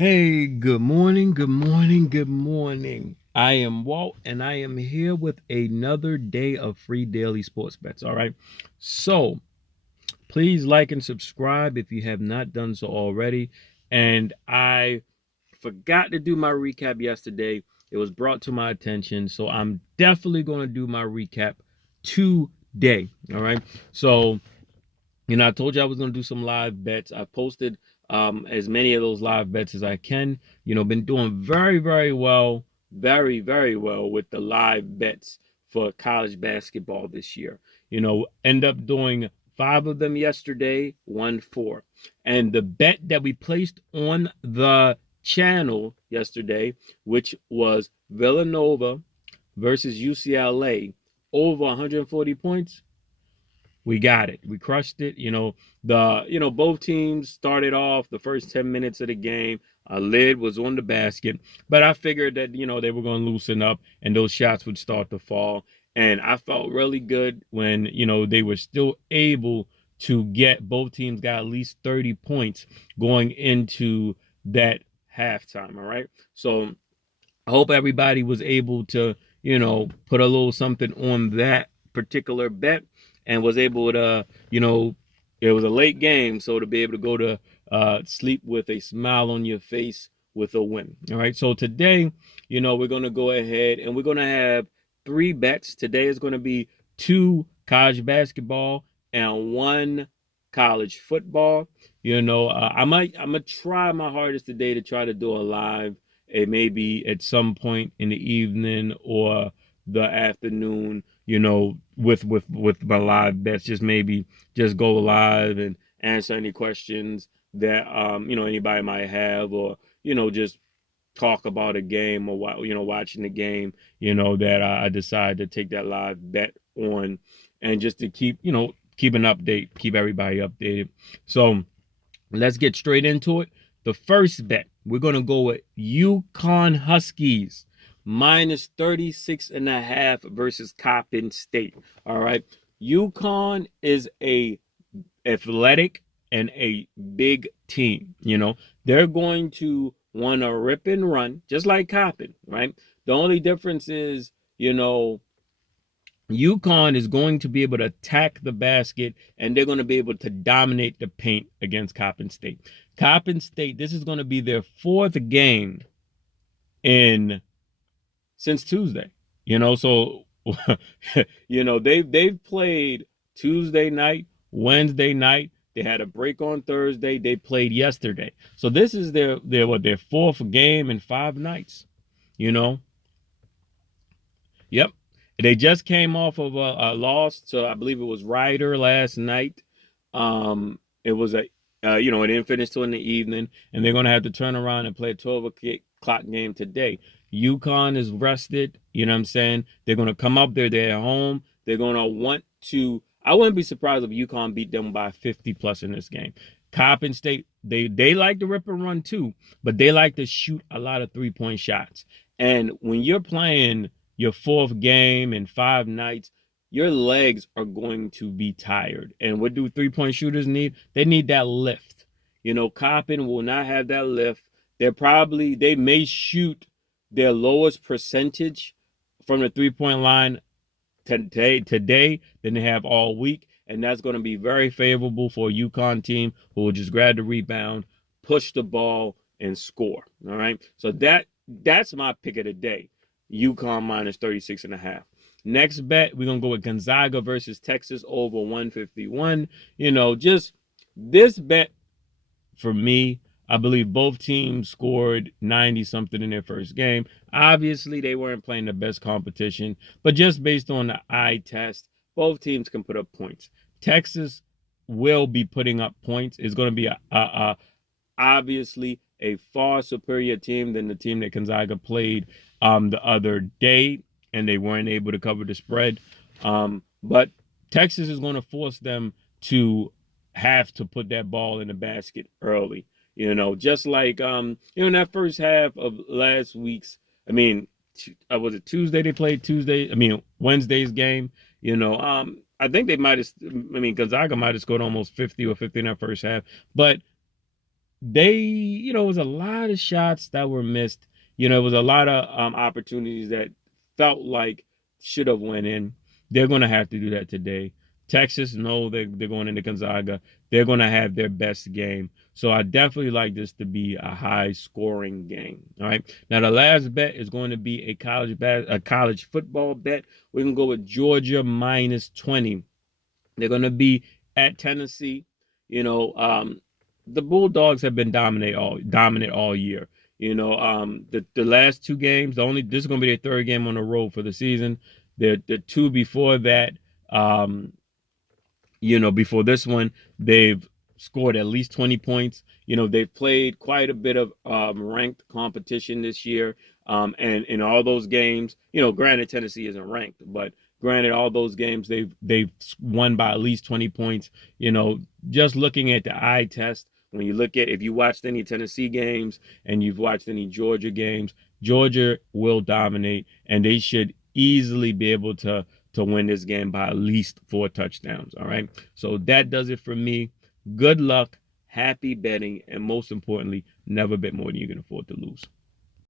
Hey, good morning, good morning, good morning. I am Walt, and I am here with another day of free daily sports bets. All right. So please like and subscribe if you have not done so already. And I forgot to do my recap yesterday. It was brought to my attention. So I'm definitely going to do my recap today. All right. So I told you I was going to do some live bets. I posted as many of those live bets as I can. Been doing very, very well, very, very well with the live bets for college basketball this year. End up doing five of them yesterday, won four. And the bet that we placed on the channel yesterday, which was Villanova versus UCLA over 140 points, we got it. We crushed it. Both teams started off the first 10 minutes of the game. A lid was on the basket, but I figured that they were going to loosen up and those shots would start to fall. And I felt really good when they were still able to get both teams got at least 30 points going into that halftime. All right. So I hope everybody was able to, put a little something on that particular bet and was able to, it was a late game, so to be able to go to sleep with a smile on your face with a win. All right. So today, we're going to go ahead and we're going to have three bets. Today is going to be two college basketball and one college football. I'm gonna try my hardest today to try to do a live. It may be at some point in the evening or the afternoon, with my live bets. Just maybe just go live and answer any questions that anybody might have, or just talk about a game, or watching the game, that I decide to take that live bet on, and just to keep an update, keep everybody updated. So let's get straight into it. The first bet, we're going to go with Yukon Huskies minus 36.5 versus Coppin State. All right. Yukon is a athletic and a big team. They're going to want to rip and run just like Coppin, right? The only difference is, UConn is going to be able to attack the basket, and they're going to be able to dominate the paint against Coppin State. Coppin State, this is going to be their fourth game in since Tuesday. So they've played Tuesday night, Wednesday night. They had a break on Thursday. They played yesterday. So this is their fourth game in 5 nights. You know, Yep. They just came off of a loss to, I believe it was Ryder last night. It was it didn't finish till in the evening, and they're going to have to turn around and play a 12 o'clock game today. UConn is rested. You know what I'm saying? They're going to come up there. They're at home. They're going to want to. I wouldn't be surprised if UConn beat them by 50 plus in this game. Coppin State, they like to rip and run too, but they like to shoot a lot of 3-point shots. And when you're playing your fourth game in 5 nights, your legs are going to be tired. And what do 3-point shooters need? They need that lift. Coppin will not have that lift. They may shoot their lowest percentage from the 3-point line today than they have all week. And that's going to be very favorable for a UConn team who will just grab the rebound, push the ball, and score. All right. So that's my pick of the day. UConn minus 36.5. Next bet, we're going to go with Gonzaga versus Texas over 151. Just this bet for me, I believe both teams scored 90 something in their first game. Obviously, they weren't playing the best competition, but just based on the eye test, both teams can put up points. Texas will be putting up points. It's going to be obviously a far superior team than the team that Gonzaga played the other day, and they weren't able to cover the spread. But Texas is going to force them to have to put that ball in the basket early. Just like in that first half of last week's, was it Tuesday they played Wednesday's game. I think they might have, Gonzaga might have scored almost 50 or 50 in that first half, but it was a lot of shots that were missed. It was a lot of opportunities that felt like should have went in. They're going to have to do that today. Texas, no, they're going into Gonzaga. They're going to have their best game. So I definitely like this to be a high scoring game. All right. Now the last bet is going to be a college football bet. We're going to go with Georgia minus 20. They're going to be at Tennessee. You know, the Bulldogs have been dominant all year. The last two games, this is going to be their third game on the road for the season. The two before that, um, before this one, they've scored at least 20 points. They've played quite a bit of ranked competition this year. And in all those games, granted Tennessee isn't ranked, but granted all those games they've won by at least 20 points. Just looking at the eye test, when you look at if you watched any Tennessee games and you've watched any Georgia games, Georgia will dominate and they should easily be able to win this game by at least 4 touchdowns. All right. So that does it for me. Good luck, happy betting, and most importantly, never bet more than you can afford to lose.